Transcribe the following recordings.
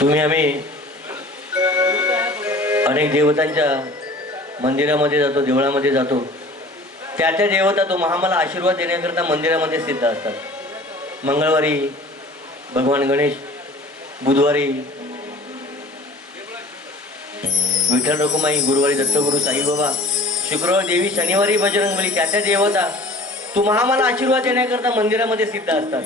तुम्ही आम्ही अनेक देवतांच्या मंदिरामध्ये जातो, देवळामध्ये जातो. त्या देवता तो महामाला आशीर्वाद देण्याकरता मंदिरामध्ये सिद्ध असतात. मंगळवारी भगवान गणेश, बुधवारी विठ्ठल रखुमाई, गुरुवारी दत्तगुरु साईबाबा, शुक्रवारी देवी, शनिवारी बजरंगबली. त्या देवता तो महामाला आशीर्वाद देण्याकरता मंदिरामध्ये सिद्ध असतात.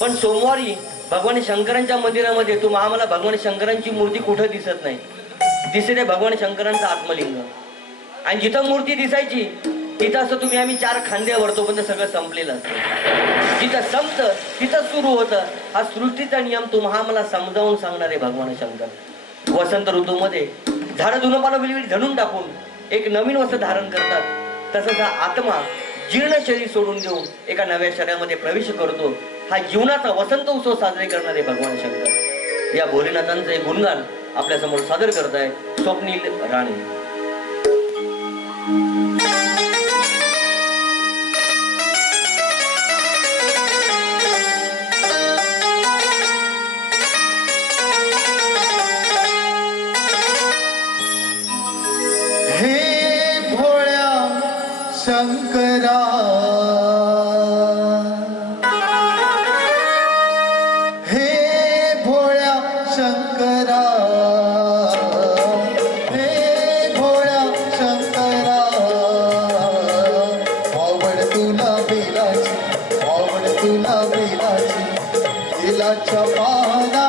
पण सोमवारी भगवान शंकरांच्या मंदिरामध्ये तू महामाला भगवान शंकरांची मूर्ती कुठं दिसत नाही. दिसते भगवान शंकरांचा आत्मलिंग. आणि जिथं मूर्ती दिसायची तिथं असं तुम्ही आम्ही 4 खांद्यावरतो पण सगळं संपलेलं असतं. जिथं संपतं तिथं सुरू होतं. हा सृष्टीचा नियम तू महामाला समजावून सांगणारे भगवान शंकर. वसंत ऋतूमध्ये झाडं धुणपानं बिलबिली झडून टाकून एक नवीन वस्त्र धारण करतात. तसंच हा आत्मा जीर्ण शरीर सोडून देऊन एका नव्या शरीरामध्ये प्रवेश करतो. हा जीवनाचा वसंत उत्सव साजरे करणारे भगवान शंकर. या भोलेनाथांचं एक गुणगान आपल्या समोर सादर करताय स्वप्नील राणे. हे भोळ्या शंकरा, हे भोळ्या शंकरा, हे भोळ्या शंकरा. आवड तुला बेलाची, आवड तुला बेलाची, बेलाच्या पाना.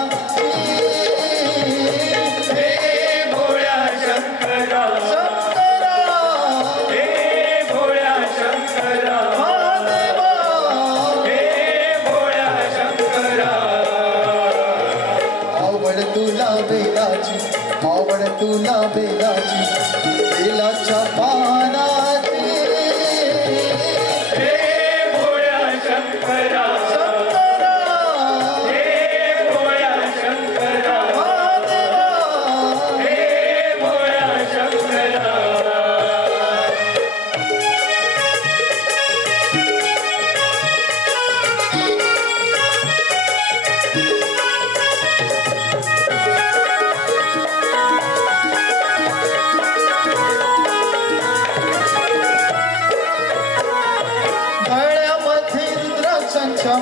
आवड तुला बेलाची, बेलाच्या पानाची. हे भोळ्या शंकरा, शंकरा, हे भोळ्या शंकरा, हे भोळ्या शंकरा.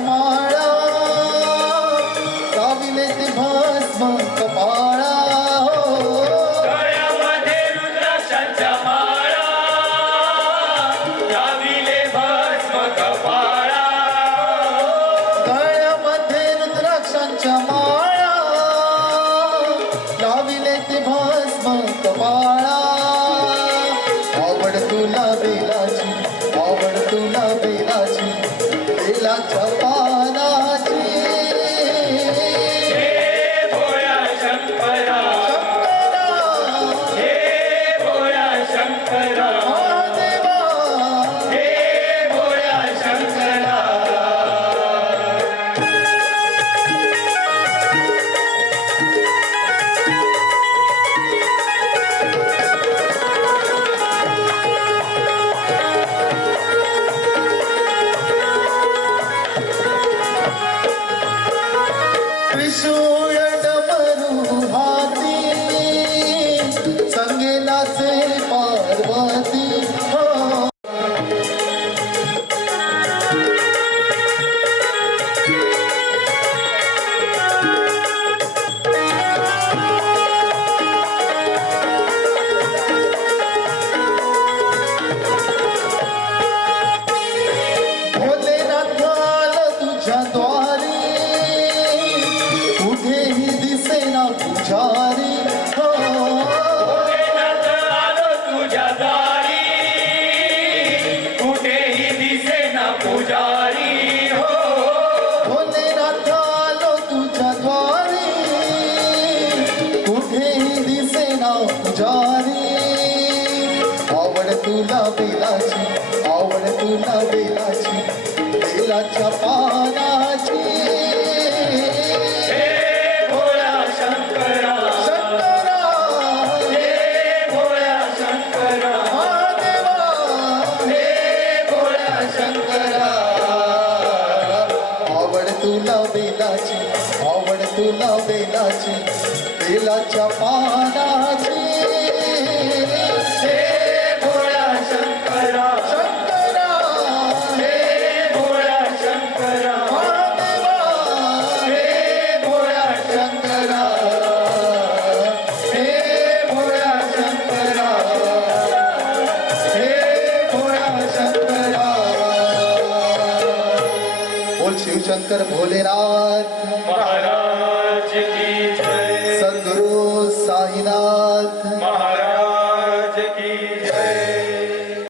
माळा गाविले ते भस्म कपाळा. गळ्यामध्ये रुद्राक्षांच्या माळा, गाविले भस्म कपाळा. गळ्यामध्ये रुद्राक्षांच्या माळा, गाविले ते भस्म कपाळा. आवड तुला बेलाची, आवड तुला बेलाची, बेलाच्या पानाची. हे भोळ्या शंकरा, शंकरा, हे भोळ्या शंकरा, महादेवा, हे भोळ्या शंकरा. त्रिशूळ डमरू हाती, संगे नाचे पार्वती. हो भोलेनाथ आलं तुझ्या द्वारी, कुठेही दिसेना पुजारी. हो भोलेनाथ आलो तुझ्या दारी, कुठेही दिसेना पुजारी. हो भोलेनाथ आलो तुझ्या द्वारी, कुठेही दिसेना पुजारी. आवड तुला बेलाची, आवड तुला बेलाची, बेलाच्या पानाची. हे भोळ्या शंकरा, शंकरा, हे भोळ्या शंकरा, महादेवा, हे भोळ्या शंकरा. आवड तुला बेलाची, आवड तुला बेलाची बेलाच्या पानाची हे भोळा शंकरा शंकरा हे भोळा शंकरा महादेवा हे भोळा शंकरा हे भोळा शंकरा हे भोळा शंकरा बोल शिवशंकर भोलेनाथ महाराज की